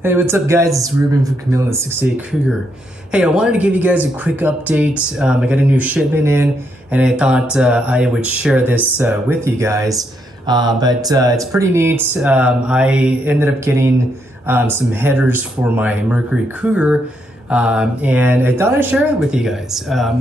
Hey, what's up guys? It's Ruben from Camilla 68 Cougar. Hey, I wanted to give you guys a quick update. I got a new shipment in and I thought I would share this with you guys. But it's pretty neat. I ended up getting some headers for my Mercury Cougar and I thought I'd share it with you guys.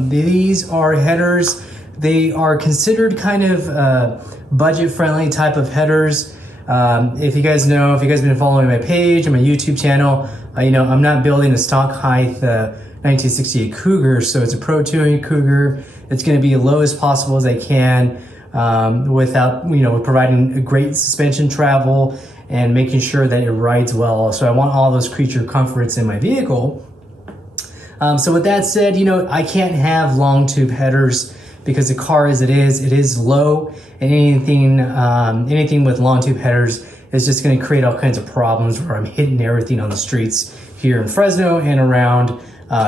These are headers. They are considered kind of budget-friendly type of headers. If you guys know, if you guys have been following my page and my YouTube channel, you know, I'm not building a stock height 1968 Cougar, so it's a Pro Touring Cougar. It's going to be as low as possible as I can without, you know, providing a great suspension travel and making sure that it rides well. So I want all those creature comforts in my vehicle. So with that said, you know, I can't have long tube headers because the car as it is low, and anything with long tube headers is just going to create all kinds of problems where I'm hitting everything on the streets here in Fresno and around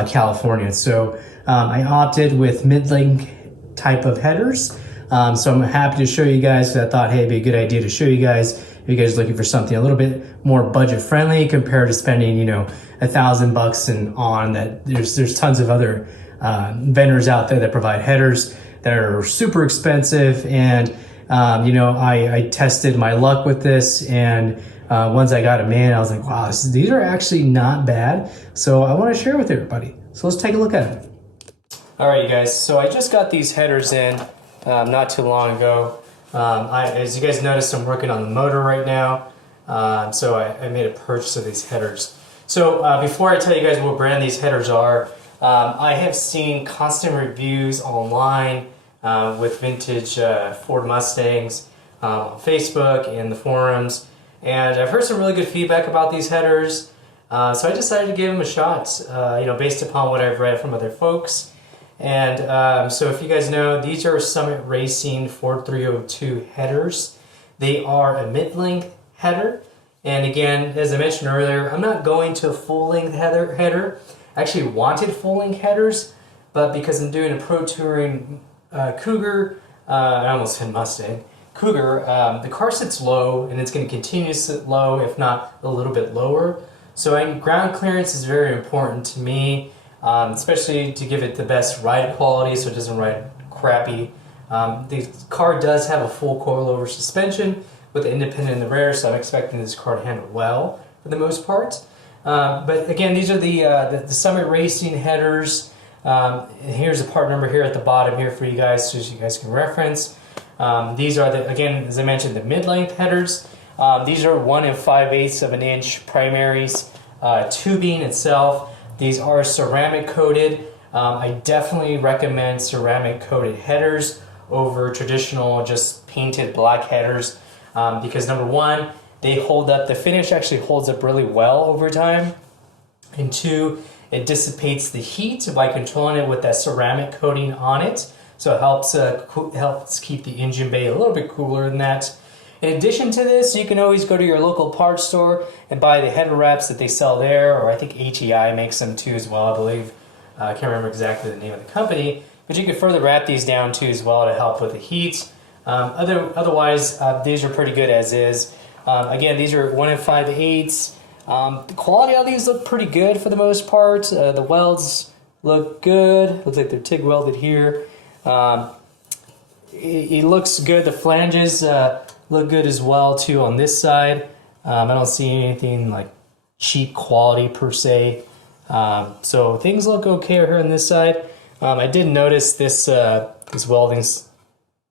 California. So I opted with mid-length type of headers. So I'm happy to show you guys, because I thought, hey, it'd be a good idea to show you guys if you guys are looking for something a little bit more budget friendly compared to spending, you know, $1,000 and on that. There's tons of other vendors out there that provide headers that are super expensive. And you know, I tested my luck with this, and once I got them in, I was like, wow, these are actually not bad. So I want to share with everybody. So let's take a look at them. All right, you guys. So I just got these headers in not too long ago. As you guys noticed, I'm working on the motor right now. So I made a purchase of these headers. So before I tell you guys what brand these headers are, I have seen constant reviews online with vintage Ford Mustangs on Facebook and the forums, and I've heard some really good feedback about these headers. So I decided to give them a shot, you know, based upon what I've read from other folks. And so if you guys know, these are Summit Racing Ford 302 headers. They are a mid-length header, and again, as I mentioned earlier, I'm not going to a full-length header. I actually wanted full-length headers, but because I'm doing a Pro Touring Cougar, I almost said Mustang, Cougar, the car sits low and it's going to continue to sit low, if not a little bit lower. So ground clearance is very important to me, especially to give it the best ride quality so it doesn't ride crappy. The car does have a full coilover suspension with the independent in the rear, so I'm expecting this car to handle well for the most part. But again, these are the Summit Racing headers. Here's the part number here at the bottom here for you guys, so you guys can reference. These are, again, as I mentioned, the mid-length headers. These are 1 5/8 of an inch primaries. Tubing itself, these are ceramic coated. I definitely recommend ceramic coated headers over traditional just painted black headers because number one, they hold up, the finish actually holds up really well over time, and two, it dissipates the heat by controlling it with that ceramic coating on it, so it helps keep the engine bay a little bit cooler than that. In addition to this, you can always go to your local parts store and buy the header wraps that they sell there, or I think HEI makes them too as well, I believe. I can't remember exactly the name of the company, but you can further wrap these down too as well to help with the heat. Otherwise, these are pretty good as is. Again, these are 1 5/8. The quality of these look pretty good for the most part. The welds look good. Looks like they're TIG welded here. It looks good. The flanges look good as well too on this side. I don't see anything like cheap quality per se. So things look okay here on this side. I did notice this welding's.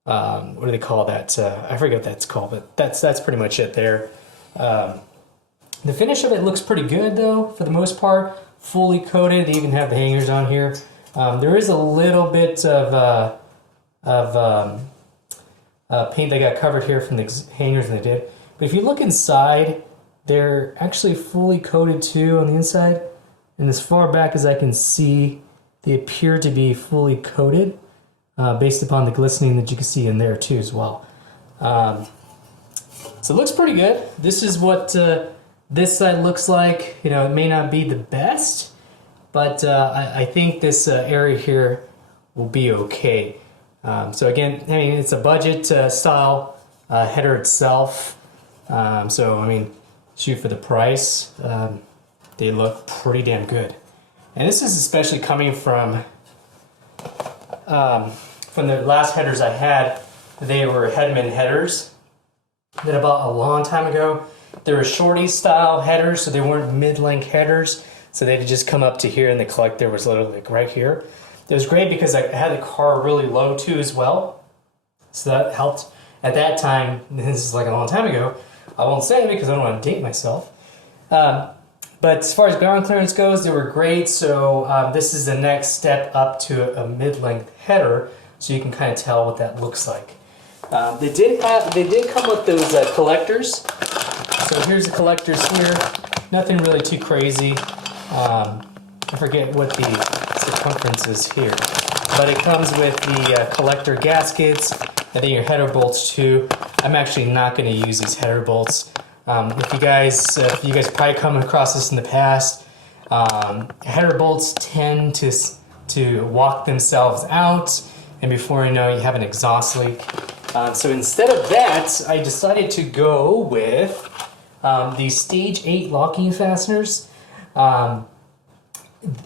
What do they call that? I forget what that's called, but that's pretty much it there. The finish of it looks pretty good though, for the most part. Fully coated. They even have the hangers on here. There is a little bit of paint that got covered here from the hangers they did. But if you look inside, they're actually fully coated too on the inside. And as far back as I can see, they appear to be fully coated. Based upon the glistening that you can see in there too as well. So it looks pretty good. This is what this side looks like. You know, it may not be the best, but I think this area here will be okay. So again, I mean, it's a budget style header itself. So I mean, shoot for the price. they look pretty damn good. And this is especially coming from the last headers I had. They were Headman headers that I bought a long time ago. They were shorty style headers, so they weren't mid-length headers. So they'd just come up to here, and the collector was literally like right here. It was great because I had the car really low too as well. So that helped. At that time, this is like a long time ago, I won't say it because I don't want to date myself. But as far as ground clearance goes, they were great. So this is the next step up to a mid-length header, so you can kind of tell what that looks like. They did come with those collectors. So here's the collectors here. Nothing really too crazy. I forget what the circumference is here, but it comes with the collector gaskets and then your header bolts too. I'm actually not going to use these header bolts. If you guys probably come across this in the past, header bolts tend to walk themselves out, and before you know, you have an exhaust leak. So instead of that, I decided to go with these Stage 8 locking fasteners. I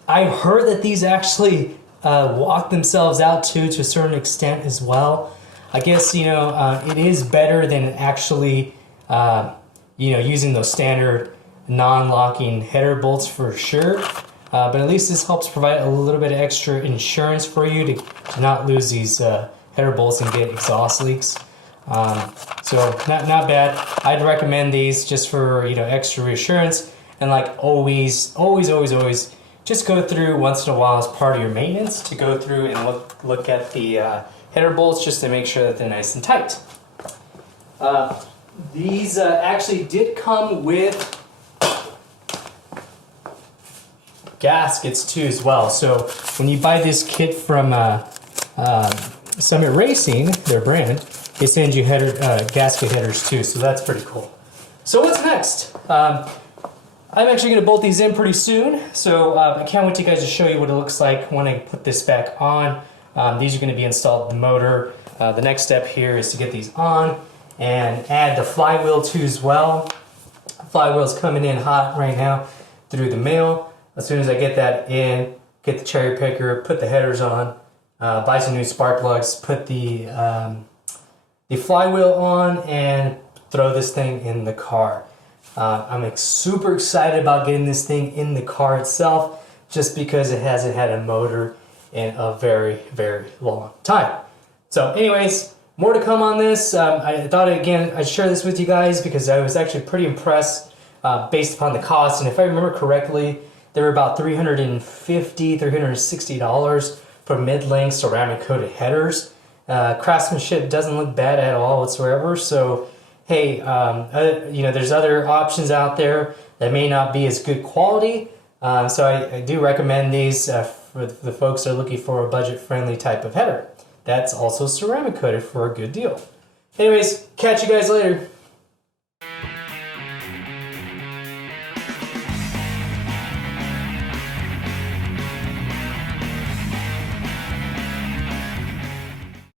heard that these actually walk themselves out too, to a certain extent as well. I guess, you know, it is better than actually, you know, using those standard non-locking header bolts for sure. But at least this helps provide a little bit of extra insurance for you to not lose these header bolts and get exhaust leaks. So not bad. I'd recommend these just for, you know, extra reassurance. And like always, just go through once in a while as part of your maintenance to go through and look at the header bolts just to make sure that they're nice and tight. These actually did come with gaskets too as well. So when you buy this kit from Summit Racing, their brand, they send you gasket headers too, so that's pretty cool. So what's next? I'm actually going to bolt these in pretty soon, so I can't wait to guys to show you what it looks like when I put this back on. These are going to be installed in the motor. The next step here is to get these on and add the flywheel too as well. Flywheel's coming in hot right now through the mail. As soon as I get that in, get the cherry picker, put the headers on, buy some new spark plugs, put the flywheel on, and throw this thing in the car. I'm super excited about getting this thing in the car itself, just because it hasn't had a motor in a very, very long time. So anyways, more to come on this. I thought, again, I'd share this with you guys because I was actually pretty impressed based upon the cost. And if I remember correctly, they were about $350, $360 for mid-length ceramic coated headers. Craftsmanship doesn't look bad at all whatsoever. So hey, you know, there's other options out there that may not be as good quality. So I do recommend these for the folks that are looking for a budget-friendly type of header. That's also ceramic coated for a good deal. Anyways, catch you guys later.